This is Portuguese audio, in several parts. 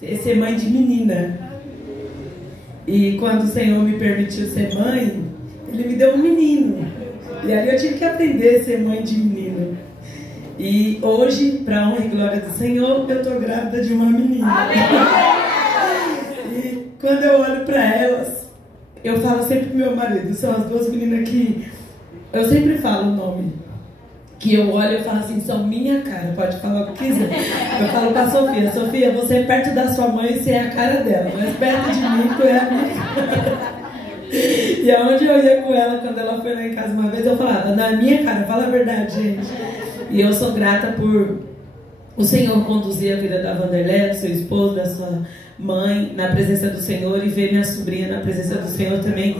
ser mãe de menina. E quando o Senhor me permitiu ser mãe, Ele me deu um menino. E ali eu tive que aprender a ser mãe de menino. E hoje, para honra e glória do Senhor, eu estou grávida de uma menina. E quando eu olho para elas, eu falo sempre pro meu marido, são as duas meninas que eu sempre falo o nome. Que eu olho e falo assim, são minha cara, pode falar o que quiser. Eu falo pra Sofia, Sofia, você é perto da sua mãe, você é a cara dela, mas perto de mim, tu é a minha cara. E aonde eu ia com ela, quando ela foi lá em casa uma vez, eu falava, na minha cara, fala a verdade, gente. E eu sou grata por o Senhor conduzir a vida da Vanderlei, do seu esposo, da sua mãe, na presença do Senhor, e ver minha sobrinha na presença do Senhor também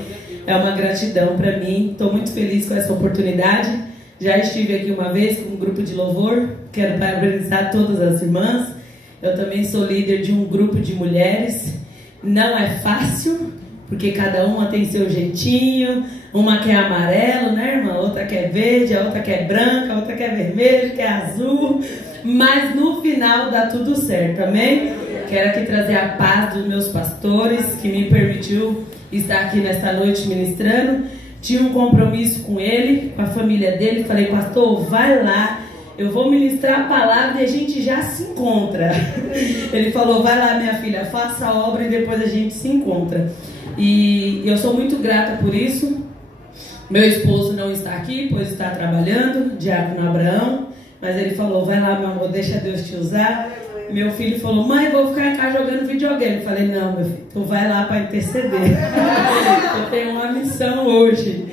é uma gratidão para mim. Estou muito feliz com essa oportunidade. Já estive aqui uma vez com um grupo de louvor. Quero parabenizar todas as irmãs. Eu também sou líder de um grupo de mulheres. Não é fácil, porque cada uma tem seu jeitinho. Uma quer amarelo, né, irmã? Outra quer verde, a outra quer branca, a outra quer vermelho, quer azul. Mas no final dá tudo certo, amém? Quero aqui trazer a paz dos meus pastores, que me permitiu estar aqui nesta noite ministrando. Tinha um compromisso com ele, com a família dele. Falei, pastor, vai lá, eu vou ministrar a palavra e a gente já se encontra. Ele falou, vai lá, minha filha, faça a obra e depois a gente se encontra. E eu sou muito grata por isso. Meu esposo não está aqui, pois está trabalhando, diácono Abraão. Mas ele falou, vai lá, meu amor, deixa Deus te usar. Meu filho falou, mãe, vou ficar em casa jogando videogame. Eu falei, não, meu filho, tu vai lá para interceder. Eu tenho uma missão hoje.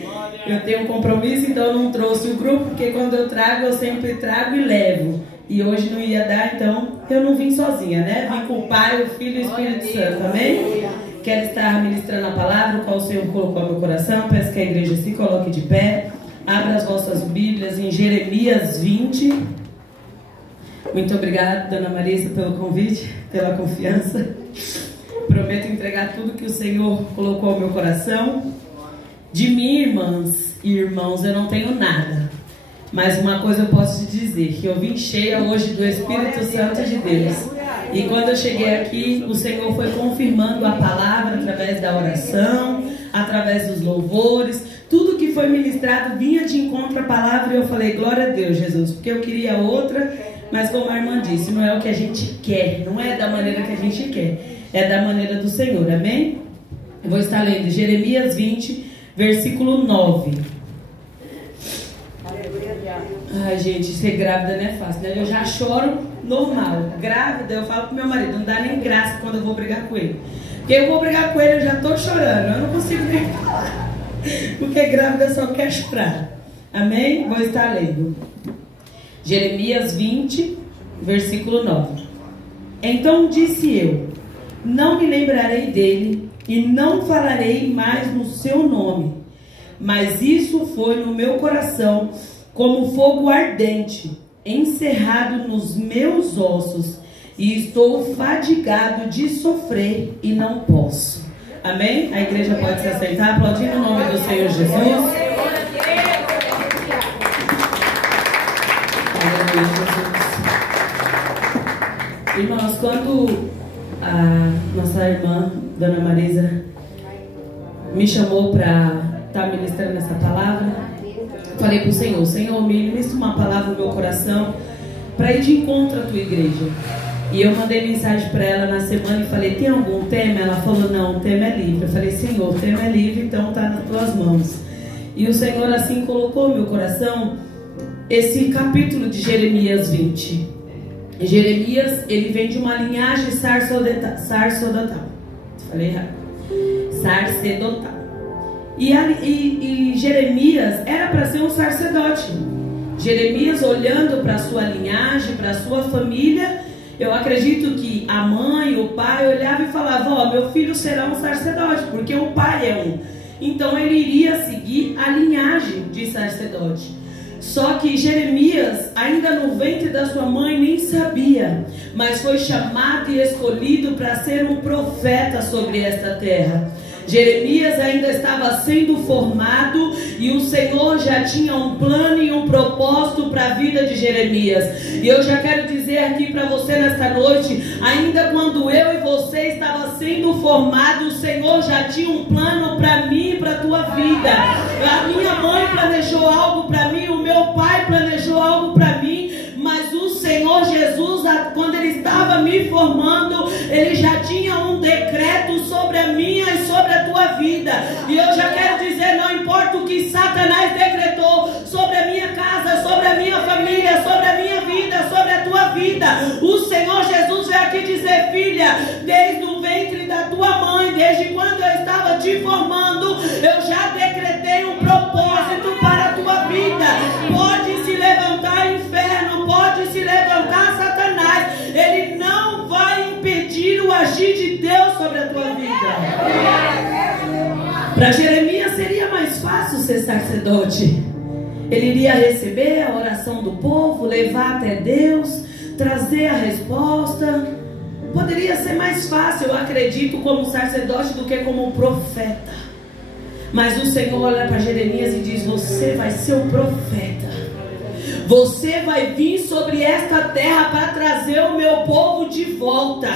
Eu tenho um compromisso, então eu não trouxe o grupo, porque quando eu trago, eu sempre trago e levo. E hoje não ia dar, então eu não vim sozinha, né? Vim com o Pai, o Filho e o Espírito Santo, amém? Quero estar ministrando a palavra, o qual o Senhor colocou no meu coração. Peço que a igreja se coloque de pé. Abra as vossas Bíblias em Jeremias 20. Muito obrigada, Dona Marisa, pelo convite, pela confiança. Prometo entregar tudo que o Senhor colocou ao meu coração. De mim, irmãs e irmãos, eu não tenho nada. Mas uma coisa eu posso te dizer, que eu vim cheia hoje do Espírito Santo de Deus. E quando eu cheguei aqui, o Senhor foi confirmando a palavra através da oração, através dos louvores. Tudo que foi ministrado vinha de encontro à palavra e eu falei, glória a Deus, Jesus, porque eu queria outra, mas como a irmã disse, não é o que a gente quer, não é da maneira que a gente quer, é da maneira do Senhor, amém? Eu vou estar lendo Jeremias 20, versículo 9. Ai, gente, ser grávida não é fácil, né? Eu já choro normal. Grávida, eu falo pro meu marido, não dá nem graça quando eu vou brigar com ele. Porque eu vou brigar com ele, eu já tô chorando, eu não consigo nem falar. Porque grávida só quer chorar. Amém? Vou estar lendo. Jeremias 20, versículo 9. Então disse eu, não me lembrarei dele e não falarei mais no seu nome. Mas isso foi no meu coração como fogo ardente, encerrado nos meus ossos, e estou fadigado de sofrer e não posso. Amém? A igreja pode se assentar, aplaudindo o nome do Senhor Jesus. Aleluia, Jesus. Irmãos, quando a nossa irmã, Dona Marisa, me chamou para estar ministrando essa palavra, falei para o Senhor, Senhor, me ministra uma palavra no meu coração para ir de encontro à tua igreja. E eu mandei mensagem para ela na semana e falei, tem algum tema? Ela falou, não, o tema é livre. Eu falei, Senhor, o tema é livre, então está nas tuas mãos. E o Senhor assim colocou no meu coração esse capítulo de Jeremias 20. Jeremias, ele vem de uma linhagem sacerdotal. Falei errado. Sacerdotal. E Jeremias era para ser um sacerdote. Jeremias, olhando para a sua linhagem, para a sua família, eu acredito que a mãe, o pai olhava e falava, ó, meu filho será um sacerdote, porque o pai é um. Então ele iria seguir a linhagem de sacerdote. Só que Jeremias, ainda no ventre da sua mãe, nem sabia, mas foi chamado e escolhido para ser um profeta sobre esta terra. Jeremias ainda estava sendo formado e o Senhor já tinha um plano e um propósito para a vida de Jeremias. E eu já quero dizer aqui para você nesta noite, ainda quando eu e você estava sendo formado, o Senhor já tinha um plano para mim e para a tua vida. A minha mãe planejou algo para mim, o meu pai planejou algo para mim, mas o Senhor Jesus, quando Ele estava me formando, Ele já tinha um decreto sobre a minha e sobre a tua vida. E eu já quero dizer, não importa o que Satanás decretou sobre a minha casa, sobre a minha família, sobre a minha vida, sobre a tua vida, o Senhor Jesus veio aqui dizer: filha, desde o ventre da tua mãe, desde quando eu estava te formando, eu já decretei um propósito para a tua vida. Pode se levantar inferno, pode se levantar Satanás, ele não vai impedir o agir de Deus sobre a tua vida. Para Jeremias seria mais fácil ser sacerdote. Ele iria receber a oração do povo, levar até Deus, trazer a resposta. Poderia ser mais fácil, eu acredito, como sacerdote do que como profeta. Mas o Senhor olha para Jeremias e diz: você vai ser o profeta. Você vai vir sobre esta terra para trazer o meu povo de volta.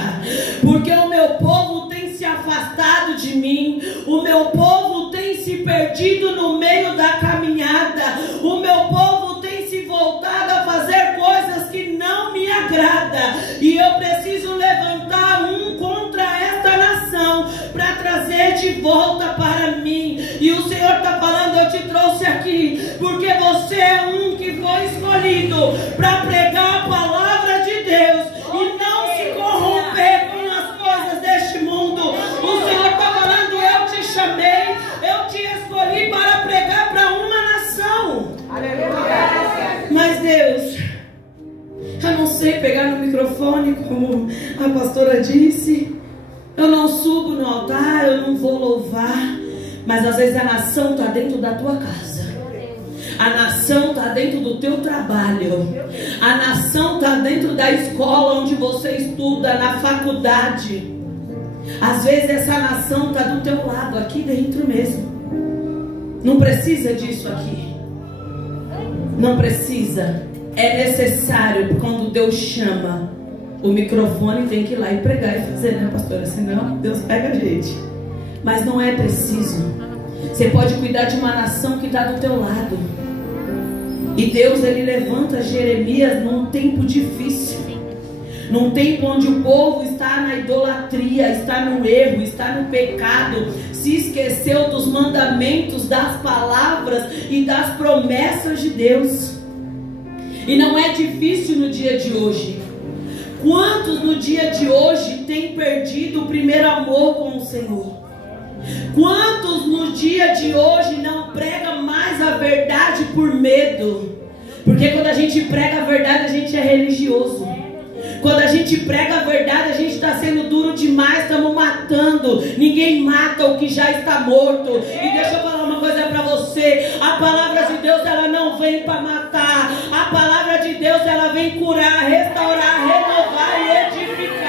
Porque o meu povo tem se afastado de mim. O meu povo tem se perdido no meio da caminhada. O meu povo tem se voltado a fazer coisas que não me agradam. E eu preciso levantar um contra esta nação para trazer de volta para mim. E o Senhor está falando: eu te trouxe aqui porque você é um que foi escolhido para pregar a palavra de Deus e não se corromper com as coisas deste mundo. O Senhor está falando: eu te chamei, eu te escolhi para pregar para uma nação. Aleluia. Mas Deus, eu não sei pegar no microfone, como a pastora disse. Eu não subo no altar, eu não vou louvar. Mas às vezes a nação está dentro da tua casa. A nação está dentro do teu trabalho. A nação está dentro da escola onde você estuda, na faculdade. Às vezes essa nação está do teu lado, aqui dentro mesmo. Não precisa disso aqui. Não precisa. É necessário, quando Deus chama, o microfone tem que ir lá e pregar e fazer, né, pastora? Senão Deus pega a gente. Mas não é preciso. Você pode cuidar de uma nação que está do teu lado. E Deus, Ele levanta Jeremias num tempo difícil. Num tempo onde o povo está na idolatria, está no erro, está no pecado, se esqueceu dos mandamentos, das palavras e das promessas de Deus. E não é difícil no dia de hoje. Quantos no dia de hoje têm perdido o primeiro amor com o Senhor? Quantos no dia de hoje não pregam mais a verdade por medo? Porque quando a gente prega a verdade, a gente é religioso. Quando a gente prega a verdade, a gente está sendo duro demais, estamos matando. Ninguém mata o que já está morto. E deixa eu falar uma coisa para você: a palavra de Deus, ela não vem para matar. A palavra de Deus, ela vem curar, restaurar, renovar e edificar.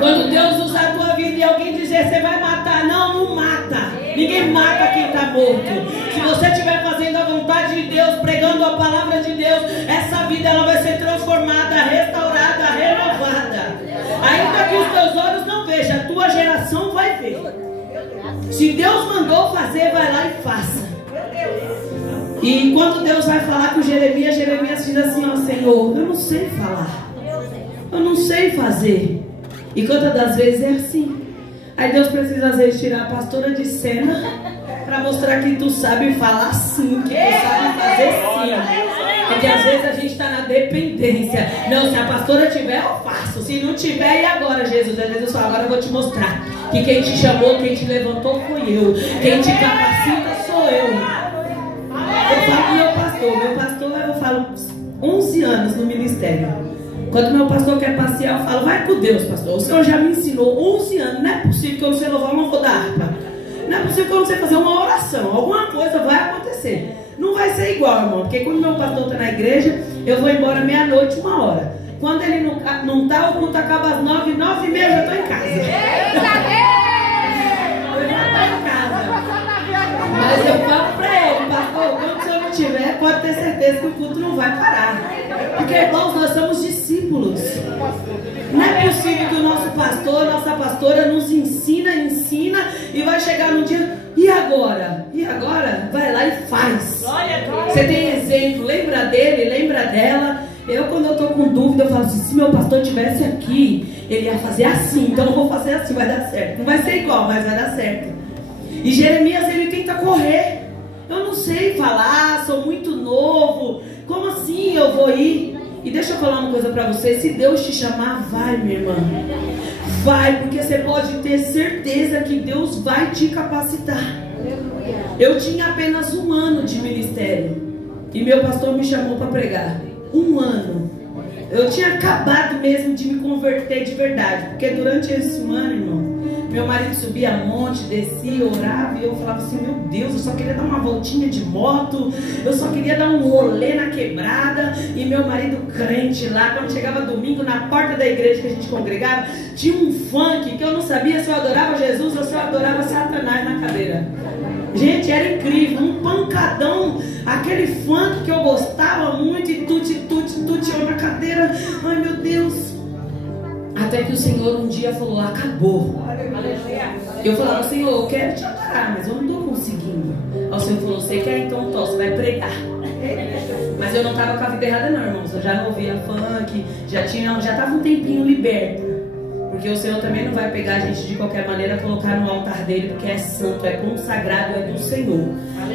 Quando Deus usa a tua vida e alguém dizer: você vai matar, não mata. Ninguém mata quem está morto. Se você estiver fazendo a vontade de Deus, pregando a palavra de Deus, essa vida ela vai ser transformada, restaurada, renovada. Ainda que os teus olhos não vejam, a tua geração vai ver. Se Deus mandou fazer, vai lá e faça. E quando Deus vai falar com Jeremias, Jeremias diz assim: ó Senhor, eu não sei falar, eu não sei fazer. E quantas das vezes é assim. Aí Deus precisa às vezes tirar a pastora de cena para mostrar que tu sabe falar sim, que tu sabe fazer sim. Porque às vezes a gente está na dependência. Não, se a pastora tiver, eu faço. Se não tiver, e agora, Jesus? Às vezes eu falo: agora eu vou te mostrar que quem te chamou, quem te levantou foi eu. Quem te capacita sou eu. Eu falo com meu pastor, eu falo 11 anos no ministério. Quando meu pastor quer passear, eu falo: vai com Deus, pastor. O Senhor já me ensinou 11 anos. Não é possível que eu não sei louvar uma roda harpa. Não é possível que eu não sei fazer uma oração. Alguma coisa vai acontecer. Não vai ser igual, irmão. Porque quando meu pastor está na igreja, eu vou embora meia-noite, 1h. Quando ele não está, o culto acaba às 9h, 9h30 eu já estou em casa. Mas eu falo para ele, pastor, quando o senhor não tiver, pode ter certeza que o culto não vai parar. Porque, irmãos, nós somos discípulos. Não é possível que o nosso pastor, nossa pastora nos ensina e vai chegar no dia, e agora? E agora? Vai lá e faz. Você tem exemplo, lembra dele, lembra dela. Quando eu estou com dúvida, eu falo assim, se meu pastor estivesse aqui, ele ia fazer assim, então eu vou fazer assim, vai dar certo. Não vai ser igual, mas vai dar certo. E Jeremias, ele tenta correr. Eu não sei falar, sou muito novo, como assim eu vou ir? E deixa eu falar uma coisa para você, se Deus te chamar, vai, minha irmã. Vai, porque você pode ter certeza que Deus vai te capacitar. Eu tinha apenas 1 ano de ministério e meu pastor me chamou para pregar. 1 ano. Eu tinha acabado mesmo de me converter de verdade, porque durante esse ano, irmão, meu marido subia a monte, descia, orava, e eu falava assim, meu Deus, eu só queria dar uma voltinha de moto, eu só queria dar um rolê na quebrada. E meu marido crente lá, quando chegava domingo, na porta da igreja que a gente congregava, tinha um funk que eu não sabia se eu adorava Jesus ou se eu adorava Satanás na cadeira. Gente, era incrível, um pancadão, aquele funk que eu gostava muito, e tuti, eu na cadeira, ai meu Deus. Até que o Senhor um dia falou, acabou. Eu falava, Senhor, eu quero te adorar, mas eu não estou conseguindo. Aí o Senhor falou, você quer? Então você vai pregar. Mas eu não estava com a vida errada não, irmãos. Eu já não ouvia funk, já estava um tempinho liberto. Porque o Senhor também não vai pegar a gente de qualquer maneira, colocar no altar dele, porque é santo, é consagrado, é do Senhor.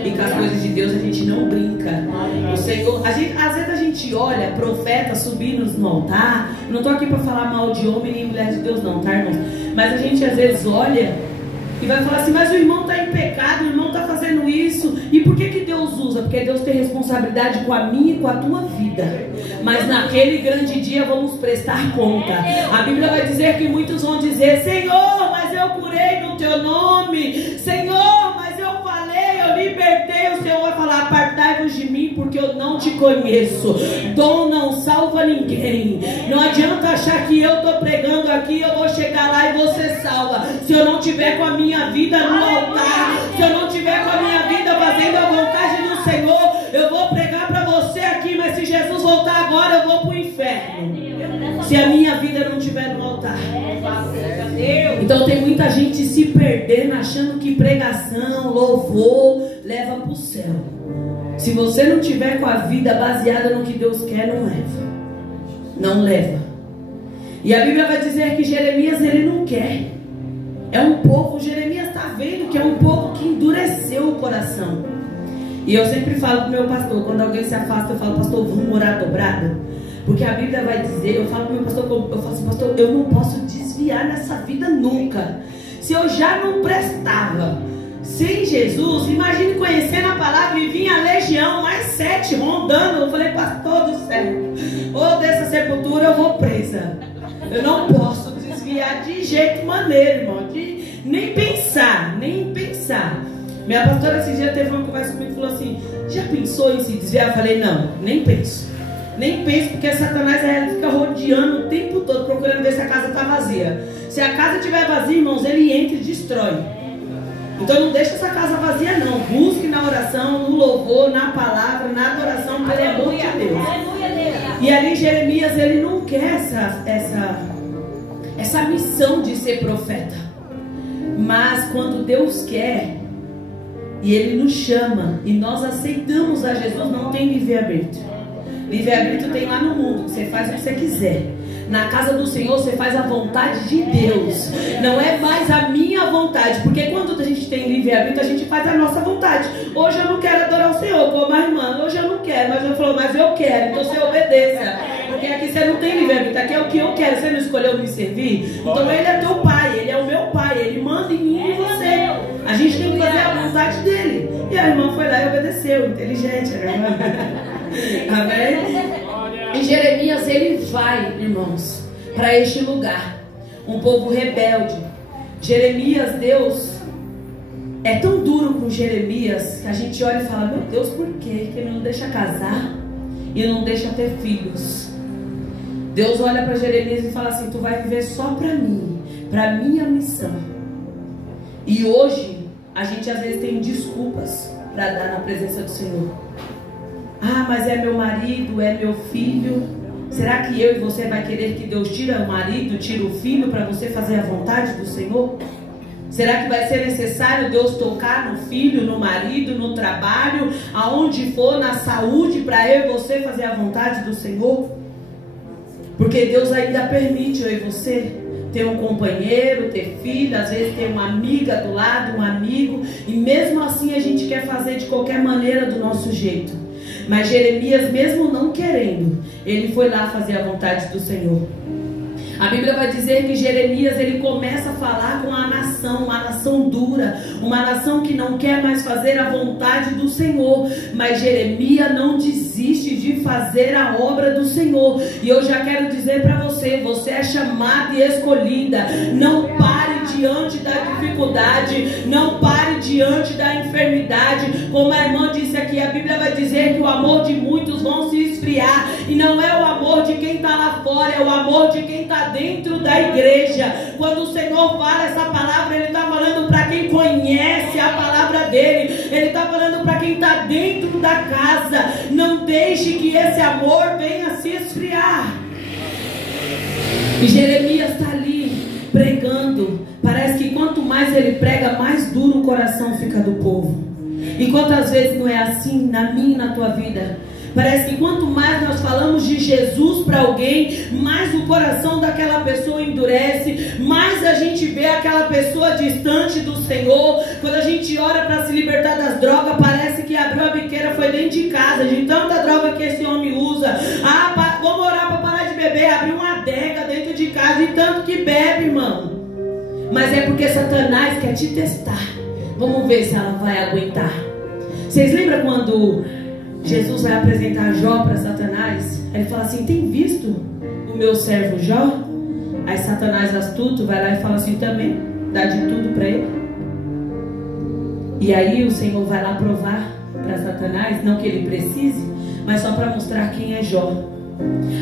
E com as coisas de Deus a gente não brinca. O Senhor, às vezes a gente olha profeta subindo no altar. Não estou aqui para falar mal de homem nem mulher de Deus não, tá, irmãos? Mas a gente às vezes olha e vai falar assim, mas o irmão está em pecado, o irmão está fazendo isso. E por que Deus usa? Porque Deus tem responsabilidade com a minha e com a tua vida. Mas naquele grande dia vamos prestar conta. A Bíblia vai dizer que muitos vão dizer, Senhor, mas eu curei no teu nome. Senhor, mas eu falei, eu libertei. O Senhor vai falar, apartai-vos de mim, porque eu não te conheço. Dom não salva ninguém. Não adianta achar que eu estou pregando aqui, eu vou chegar lá e você salva. Se eu não tiver com a minha vida no altar, se eu não tiver com a minha vida fazendo a vontade do Senhor, eu vou pregar para você aqui, mas se Jesus voltar agora, eu vou para o inferno. Se a minha vida não estiver no altar. Então tem muita gente se perdendo, achando que pregação, louvor, leva para o céu. Se você não tiver com a vida baseada no que Deus quer, não leva. Não leva. E a Bíblia vai dizer que Jeremias, ele não quer. É um povo, Jeremias está vendo que é um povo que endureceu o coração. E eu sempre falo para o meu pastor, quando alguém se afasta, eu falo, pastor, vamos orar dobrado? Porque a Bíblia vai dizer, eu falo para o meu pastor, eu falo assim, pastor, eu não posso desviar nessa vida nunca. Se eu já não prestava sem Jesus, imagine conhecendo a palavra e vinha a legião, mais 7 rondando. Eu falei, pastor do céu, ou dessa sepultura eu vou presa. Eu não posso desviar de jeito maneiro, irmão, nem pensar. Minha pastora esse dia teve uma conversa comigo e falou assim, já pensou em se desviar? Eu falei, não, nem penso, porque Satanás ele fica rodeando o tempo todo, procurando ver se a casa está vazia. Se a casa estiver vazia, irmãos, ele entra e destrói. Então não deixa essa casa vazia não, busque na oração, no louvor, na palavra, na adoração, pelo amor de Deus. E ali Jeremias, ele não quer essa missão de ser profeta. Mas quando Deus quer e Ele nos chama e nós aceitamos a Jesus, não tem livre-arbítrio. Livre-arbítrio tem lá no mundo, você faz o que você quiser. Na casa do Senhor você faz a vontade de Deus. Não é mais a minha vontade. Porque quando a gente tem livre-arbítrio, a gente faz a nossa vontade. Hoje eu não quero adorar o Senhor, como a irmã. Hoje eu não quero, mas eu falo, mas eu quero. Então você obedeça. Porque aqui você não tem livre-arbítrio. Aqui é o que eu quero. Você não escolheu me servir? Então ele é teu pai, ele é o meu pai. Ele manda em mim e em você. A gente tem que fazer a vontade dele. E a irmã foi lá e obedeceu. Inteligente, a irmã. Amém? E Jeremias, ele vai, irmãos, para este lugar. Um povo rebelde. Jeremias, Deus é tão duro com Jeremias que a gente olha e fala, meu Deus, por quê? Que ele não deixa casar e não deixa ter filhos. Deus olha para Jeremias e fala assim, tu vai viver só para mim, para minha missão. E hoje a gente às vezes tem desculpas para dar na presença do Senhor. Ah, mas é meu marido, é meu filho. Será que eu e você vai querer que Deus tire o marido, tire o filho para você fazer a vontade do Senhor? Será que vai ser necessário Deus tocar no filho, no marido, no trabalho, aonde for, na saúde, para eu e você fazer a vontade do Senhor? Porque Deus ainda permite eu e você ter um companheiro, ter filho, às vezes ter uma amiga do lado, um amigo, e mesmo assim a gente quer fazer de qualquer maneira do nosso jeito. Mas Jeremias, mesmo não querendo, ele foi lá fazer a vontade do Senhor. A Bíblia vai dizer que Jeremias, ele começa a falar com a nação, uma nação dura, uma nação que não quer mais fazer a vontade do Senhor. Mas Jeremias não desiste de fazer a obra do Senhor. E eu já quero dizer para você, você é chamada e escolhida. Não pare diante da dificuldade, não pare diante da enfermidade. Como a irmã disse aqui, a Bíblia vai dizer que o amor de muitos vão se esfriar. E não é o amor de quem está lá fora, é o amor de quem está dentro da igreja. Quando o Senhor fala essa palavra, Ele está falando para quem conhece a palavra dEle. Ele está falando para quem está dentro da casa. Não deixe que esse amor venha se esfriar. E Jeremias está ali pregando. Parece que quanto mais ele prega, mais duro o coração fica do povo. E quantas vezes não é assim na minha e na tua vida? Parece que quanto mais nós falamos de Jesus para alguém, mais o coração daquela pessoa endurece, mais a gente vê aquela pessoa distante do Senhor. Quando a gente ora para se libertar das drogas, parece que abriu a biqueira, foi dentro de casa, de tanta droga que esse homem usa. Ah, vamos orar para parar de beber, abriu uma adega dentro de casa, e tanto que bebe, irmão. Mas é porque Satanás quer te testar. Vamos ver se ela vai aguentar. Vocês lembram quando Jesus vai apresentar Jó para Satanás? Ele fala assim: tem visto o meu servo Jó? Aí Satanás astuto vai lá e fala assim também, dá de tudo para ele. E aí o Senhor vai lá provar para Satanás, não que ele precise, mas só para mostrar quem é Jó.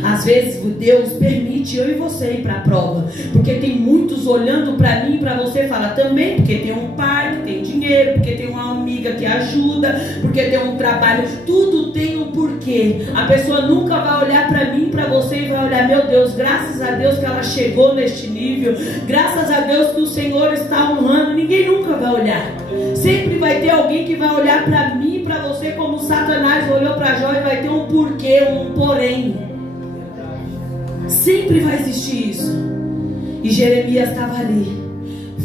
Às vezes Deus permite eu e você ir para a prova, porque tem muitos olhando para mim e para você, fala também, porque tem um pai que tem dinheiro, porque tem uma amiga que ajuda, porque tem um trabalho, tudo tem um porquê. A pessoa nunca vai olhar para mim, para você e vai olhar: meu Deus, graças a Deus que ela chegou neste nível, graças a Deus que o Senhor está honrando. Ninguém nunca vai olhar. Sempre vai ter alguém que vai olhar para mim e para você como Satanás olhou para Jó, e vai ter um porquê, um porém. Sempre vai existir isso. E Jeremias estava ali,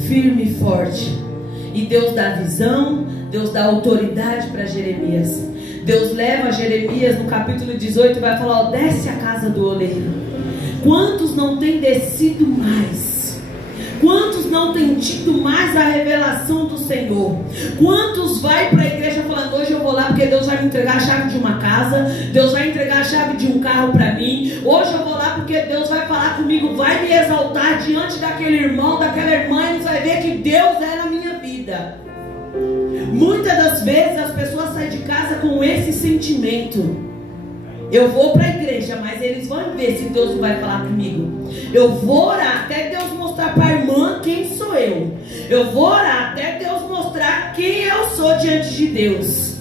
firme e forte. E Deus dá visão, Deus dá autoridade para Jeremias. Deus leva Jeremias no capítulo 18 e vai falar: ó, desce a casa do oleiro. Quantos não têm descido mais? Quantos não têm tido mais a revelação do Senhor? Quantos vai para a igreja falando: hoje eu vou lá porque Deus vai me entregar a chave de uma casa, Deus vai entregar a chave de um carro para mim, hoje eu vou lá porque Deus vai falar comigo, vai me exaltar diante daquele irmão, daquela irmã, e vai ver que Deus é na minha vida. Muitas das vezes as pessoas saem de casa com esse sentimento: eu vou para a igreja, mas eles vão ver se Deus vai falar comigo. Eu vou orar até Deus mostrar para a irmã quem sou eu. Eu vou orar até Deus mostrar quem eu sou diante de Deus.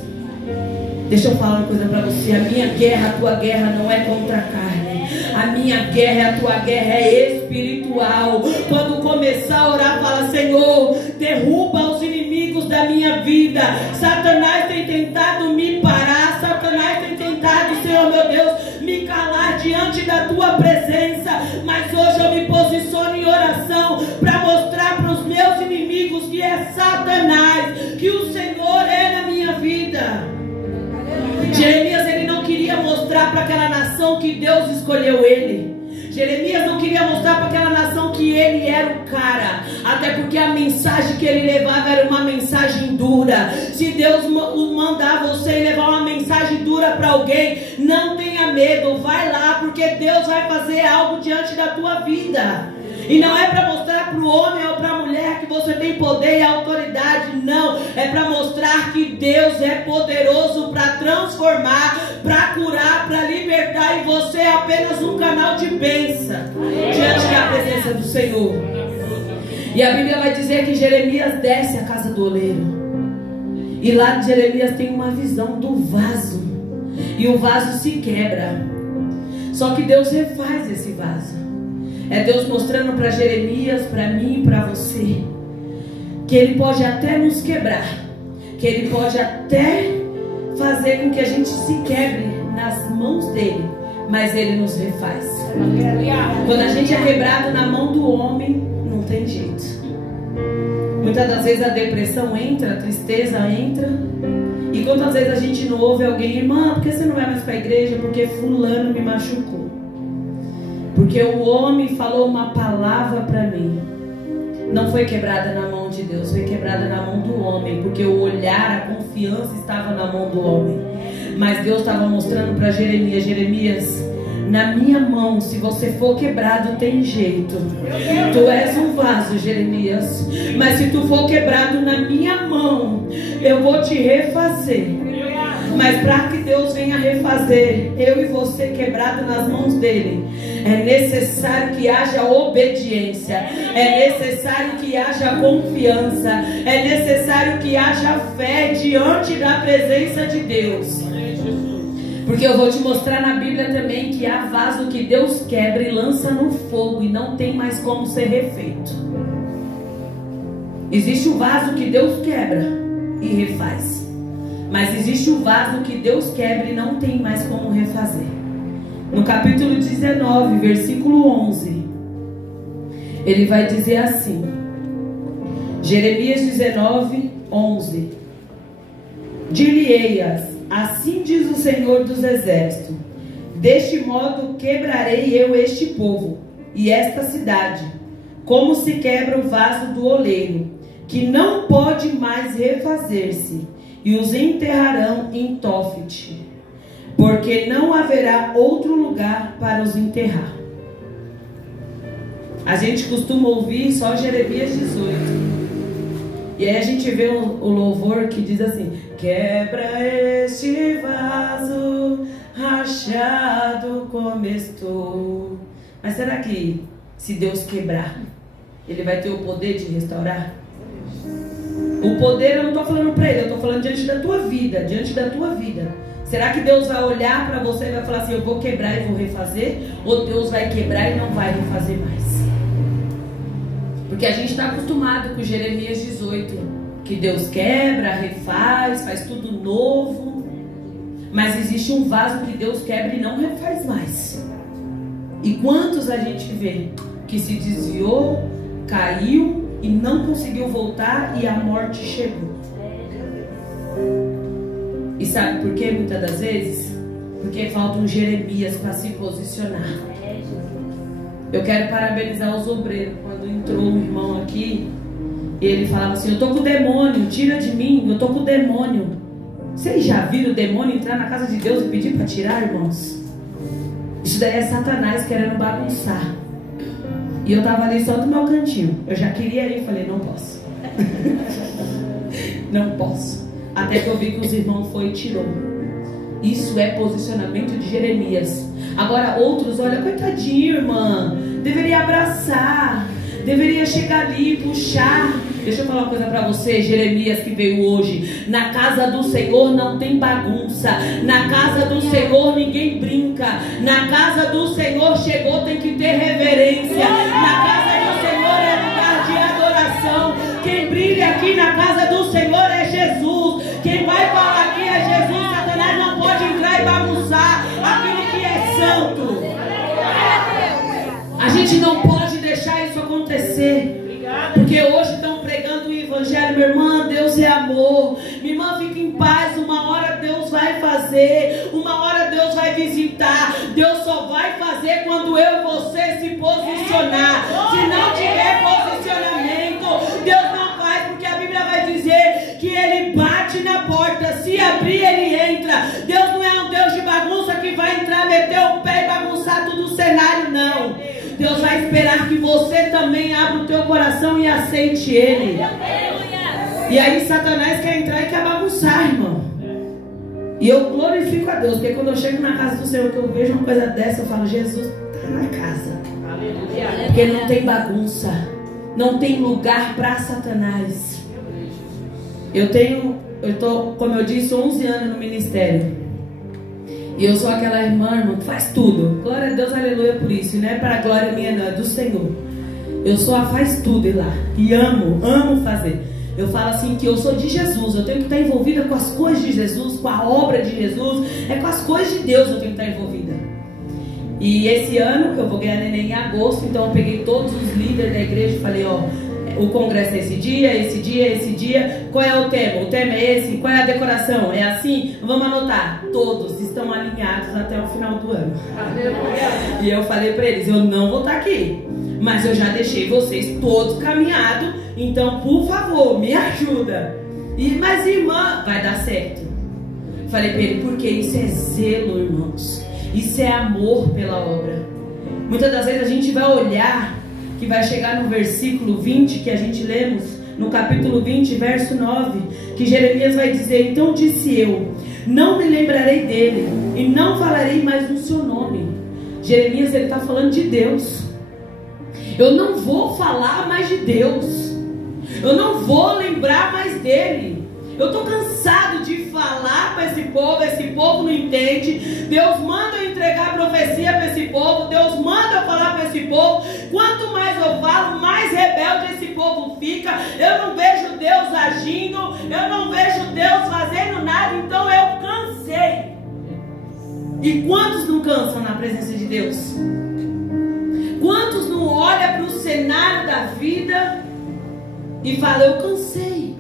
Deixa eu falar uma coisa para você: a minha guerra, a tua guerra não é contra a carne. A minha guerra, a tua guerra é espiritual. Quando começar a orar, fala: Senhor, derruba os inimigos da minha vida. Satanás tem tentado me parar, Satanás tem tentado, Senhor meu Deus, me calar diante da tua presença. Mas hoje eu me posiciono em oração para mostrar para os meus inimigos que é Satanás, que o Senhor é na minha vida. Jeremias, ele não queria mostrar para aquela nação que Deus escolheu ele. Jeremias não queria mostrar para aquela nação que ele era o cara, até porque a mensagem que ele levava era uma mensagem dura. Se Deus mandar você levar uma mensagem dura para alguém, não tenha medo, vai lá, porque Deus vai fazer algo diante da tua vida. E não é para mostrar para o homem ou para a mulher que você tem poder e autoridade, não. É para mostrar que Deus é poderoso para transformar, para curar, para libertar. E você é apenas um canal de bênção diante da presença do Senhor. E a Bíblia vai dizer que Jeremias desce à casa do oleiro. E lá de Jeremias tem uma visão do vaso. E o vaso se quebra. Só que Deus refaz esse vaso. É Deus mostrando para Jeremias, para mim e para você, que Ele pode até nos quebrar, que Ele pode até fazer com que a gente se quebre nas mãos dEle, mas Ele nos refaz. Quando a gente é quebrado na mão do homem, não tem jeito. Muitas das vezes a depressão entra, a tristeza entra. E quantas vezes a gente não ouve alguém: irmã, por que você não vai mais para a igreja? Porque fulano me machucou. Porque o homem falou uma palavra para mim. Não foi quebrada na mão de Deus, foi quebrada na mão do homem. Porque o olhar, a confiança estava na mão do homem. Mas Deus estava mostrando para Jeremias: Jeremias, na minha mão, se você for quebrado, tem jeito. Tu és um vaso, Jeremias. Mas se tu for quebrado na minha mão, eu vou te refazer. Mas para que Deus venha refazer eu e você quebrado nas mãos dele, é necessário que haja obediência, é necessário que haja confiança, é necessário que haja fé diante da presença de Deus. Porque eu vou te mostrar na Bíblia também que há vaso que Deus quebra e lança no fogo e não tem mais como ser refeito. Existe o vaso que Deus quebra e refaz. Mas existe o vaso que Deus quebra e não tem mais como refazer. No capítulo 19, versículo 11, ele vai dizer assim, Jeremias 19, 11: Dir-lhe-eias, assim diz o Senhor dos Exércitos: deste modo quebrarei eu este povo e esta cidade, como se quebra o vaso do oleiro, que não pode mais refazer-se, e os enterrarão em Tófete, porque não haverá outro lugar para os enterrar. A gente costuma ouvir só Jeremias 18. E aí a gente vê o louvor que diz assim: quebra este vaso, rachado como estou. Mas será que se Deus quebrar, Ele vai ter o poder de restaurar? O poder eu não estou falando para Ele, eu estou falando diante da tua vida, diante da tua vida. Será que Deus vai olhar para você e vai falar assim: eu vou quebrar e vou refazer? Ou Deus vai quebrar e não vai refazer mais? Porque a gente está acostumado com Jeremias 18, que Deus quebra, refaz, faz tudo novo. Mas existe um vaso que Deus quebra e não refaz mais. E quantos a gente vê que se desviou, caiu e não conseguiu voltar e a morte chegou? E sabe por quê? Muitas das vezes porque falta um Jeremias para se posicionar. Eu quero parabenizar os obreiros. Quando entrou um irmão aqui, ele falava assim: eu tô com o demônio, tira de mim, eu tô com o demônio. Vocês já viram o demônio entrar na casa de Deus e pedir para tirar, irmãos? Isso daí é Satanás querendo bagunçar. E eu tava ali só do meu cantinho. Eu já queria ir, falei: não posso. Não posso. Até que eu vi que os irmãos foi e tirou. Isso é posicionamento de Jeremias. Agora outros, olha, coitadinho, irmã, deveria abraçar, deveria chegar ali, puxar. Deixa eu falar uma coisa para você, Jeremias que veio hoje. Na casa do Senhor não tem bagunça. Na casa do Senhor ninguém brinca. Na casa do Senhor chegou, tem que ter reverência. Na casa do Senhor é lugar de adoração. Quem brilha aqui na casa do Senhor é Jesus. Quem vai falar aqui é Jesus. Satanás não pode entrar e bagunçar aquilo que é santo. A gente não pode deixar isso acontecer. Porque hoje estão pregando o evangelho, minha irmã, Deus é amor. Minha irmã, fica em paz, uma hora Deus vai fazer, uma hora Deus vai visitar. Deus só vai fazer quando eu e você se posicionar. Se não tiver posicionamento, Deus não faz, porque a Bíblia vai dizer que Ele bate na porta, se abrir Ele entra. Deus não é um Deus de bagunça que vai entrar, meter o pé e bagunçar tudo o cenário, não. Deus vai esperar que você também abra o teu coração e aceite Ele. E aí Satanás quer entrar e quer bagunçar, irmão. E eu glorifico a Deus, porque quando eu chego na casa do Senhor, que eu vejo uma coisa dessa, eu falo: Jesus está na casa. Porque não tem bagunça, não tem lugar para Satanás. Eu tenho eu tô, como eu disse, 11 anos no ministério. E eu sou aquela irmã que faz tudo. Glória a Deus, aleluia por isso. E não é para a glória minha, não, é do Senhor. Eu sou a faz tudo lá. E amo fazer. Eu falo assim que eu sou de Jesus. Eu tenho que estar envolvida com as coisas de Jesus, com a obra de Jesus. É com as coisas de Deus eu tenho que estar envolvida. E esse ano eu vou ganhar neném em agosto. Então eu peguei todos os líderes da igreja e falei, ó, o congresso é esse dia. Qual é o tema? O tema é esse. Qual é a decoração? É assim? Vamos anotar. Todos estão alinhados até o final do ano. E eu falei para eles, eu não vou estar aqui, mas eu já deixei vocês todos caminhados. Então, por favor, me ajuda. Mas irmã, vai dar certo. Falei para ele, porque isso é zelo, irmãos. Isso é amor pela obra. Muitas das vezes a gente vai olhar, que vai chegar no versículo 20, que a gente lemos, no capítulo 20, verso 9, que Jeremias vai dizer, então disse eu, não me lembrarei dele, e não falarei mais no seu nome. Jeremias, ele está falando de Deus. Eu não vou falar mais de Deus. Eu não vou lembrar mais dele. Eu estou cansado de falar para esse povo não entende. Deus manda eu entregar profecia para esse povo, Deus manda eu falar para esse povo. Quanto mais eu falo, mais rebelde esse povo fica. Eu não vejo Deus agindo, eu não vejo Deus fazendo nada, então eu cansei. E quantos não cansam na presença de Deus? Quantos não olham para o cenário da vida e falam, eu cansei.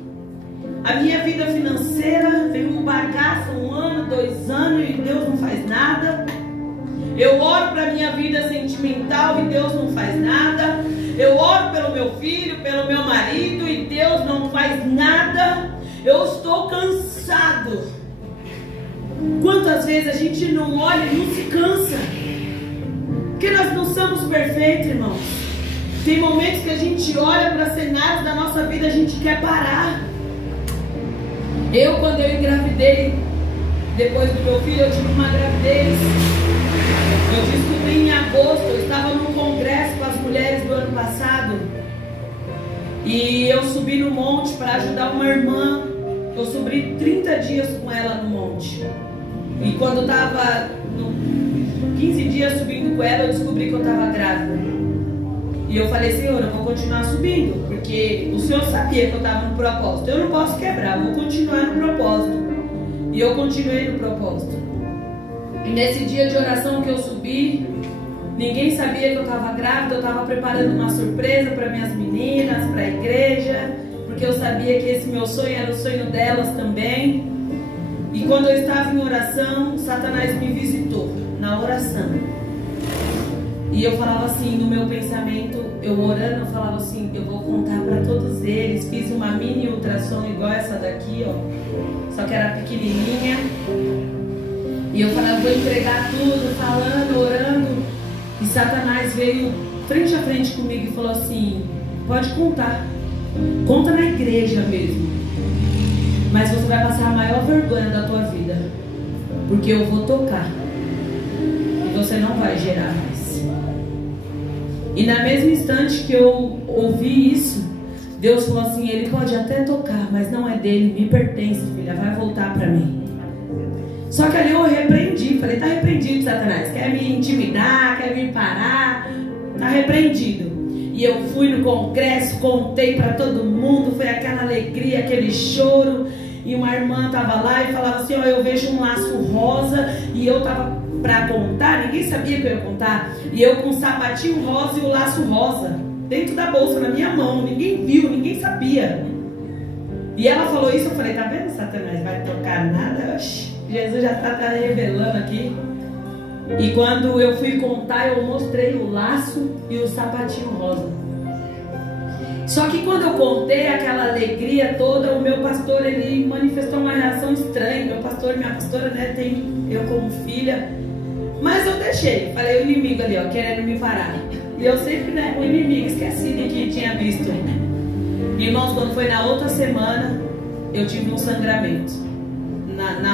A minha vida financeira veio um bagaço, 1 ano, 2 anos, e Deus não faz nada. Eu oro para a minha vida sentimental e Deus não faz nada. Eu oro pelo meu filho, pelo meu marido, e Deus não faz nada. Eu estou cansado. Quantas vezes a gente não olha e não se cansa? Porque nós não somos perfeitos, irmãos. Tem momentos que a gente olha para cenários da nossa vida, a gente quer parar. Quando eu engravidei, depois do meu filho, eu tive uma gravidez. Eu descobri em agosto, eu estava num congresso com as mulheres do ano passado. E eu subi no monte para ajudar uma irmã. Eu subi 30 dias com ela no monte. E quando eu estava 15 dias subindo com ela, eu descobri que eu estava grávida. E eu falei, Senhor, eu vou continuar subindo, porque o Senhor sabia que eu estava no propósito. Eu não posso quebrar, eu vou continuar no propósito. E eu continuei no propósito. E nesse dia de oração que eu subi, ninguém sabia que eu estava grávida. Eu estava preparando uma surpresa para minhas meninas, para a igreja, porque eu sabia que esse meu sonho era o sonho delas também. E quando eu estava em oração, Satanás me visitou na oração. E eu falava assim, no meu pensamento, eu orando, eu falava assim, eu vou contar para todos eles. Fiz uma mini ultrassom igual essa daqui, ó, só que era pequenininha. E eu falava, vou entregar tudo, falando, orando. E Satanás veio frente a frente comigo e falou assim, pode contar, conta na igreja mesmo, mas você vai passar a maior vergonha da tua vida, porque eu vou tocar e você não vai gerar mais. E na mesma instante que eu ouvi isso, Deus falou assim, ele pode até tocar, mas não é dele, me pertence, filha, vai voltar para mim. Só que ali eu repreendi, falei, tá repreendido, Satanás, quer me intimidar, quer me parar, tá repreendido. E eu fui no congresso, contei para todo mundo, foi aquela alegria, aquele choro. E uma irmã estava lá e falava assim, ó, eu vejo um laço rosa. E eu estava para contar, ninguém sabia que eu ia contar. E eu com o sapatinho rosa e o laço rosa dentro da bolsa, na minha mão. Ninguém viu, ninguém sabia. E ela falou isso, eu falei, tá vendo, Satanás, vai tocar nada? Oxi, Jesus já está revelando aqui. E quando eu fui contar, eu mostrei o laço e o sapatinho rosa. Só que quando eu contei aquela alegria toda, o meu pastor, ele manifestou uma reação estranha. Meu pastor, minha pastora, né, tem eu como filha. Mas eu deixei, falei, o inimigo ali, ó, querendo me parar. E eu sempre, né, o inimigo, esqueci de que tinha visto. Irmãos, quando foi na outra semana, eu tive um sangramento.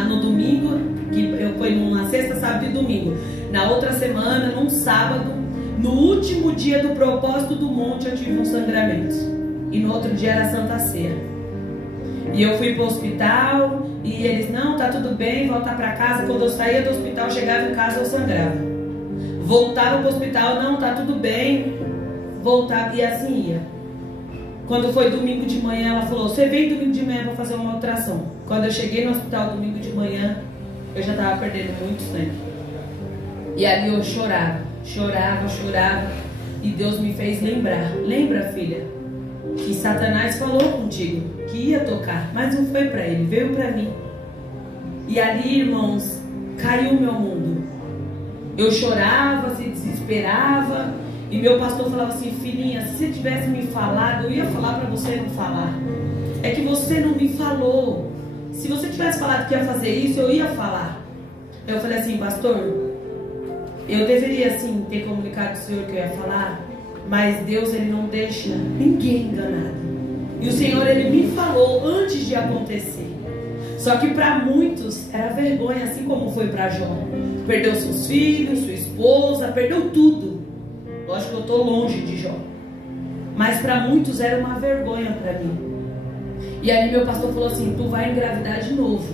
No domingo, que eu fui numa sexta, sábado e domingo. Na outra semana, num sábado, no último dia do propósito do monte, eu tive um sangramento. E no outro dia era a Santa Ceia. E eu fui pro hospital e eles, não, tá tudo bem, volta pra casa. Quando eu saía do hospital, chegava em casa, eu sangrava. Voltava pro hospital, não, tá tudo bem. Voltava e assim ia. Quando foi domingo de manhã, ela falou, você vem domingo de manhã pra fazer uma ultrassom. Quando eu cheguei no hospital domingo de manhã, eu já tava perdendo muito sangue. E ali eu chorava. E Deus me fez lembrar. Lembra, filha, que Satanás falou contigo que ia tocar, mas não foi para ele, veio para mim. E ali, irmãos, caiu o meu mundo. Eu chorava, se desesperava, e meu pastor falava assim, filhinha, se você tivesse me falado, eu ia falar para você não falar. É que você não me falou. Se você tivesse falado que ia fazer isso, eu ia falar. Eu falei assim, pastor, eu deveria sim ter comunicado ao Senhor que eu ia falar, mas Deus, ele não deixa ninguém enganado. E o Senhor, ele me falou antes de acontecer. Só que para muitos era vergonha, assim como foi para Jó. Perdeu seus filhos, sua esposa, perdeu tudo. Lógico que eu estou longe de Jó, mas para muitos era uma vergonha para mim. E aí meu pastor falou assim, tu vai engravidar de novo,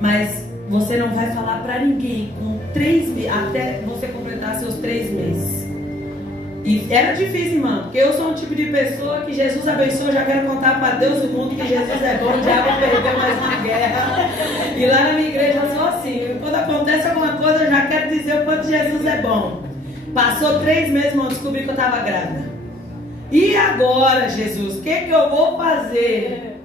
mas você não vai falar para ninguém com 3 meses, até você completar seus 3 meses. E era difícil, irmão, porque eu sou um tipo de pessoa que Jesus abençoou, já quero contar para Deus e o mundo que Jesus é bom, o diabo perdeu mais uma guerra. E lá na minha igreja eu sou assim, quando acontece alguma coisa eu já quero dizer o quanto Jesus é bom. Passou 3 meses, irmão, descobri que eu estava grávida. E agora, Jesus, o que eu vou fazer?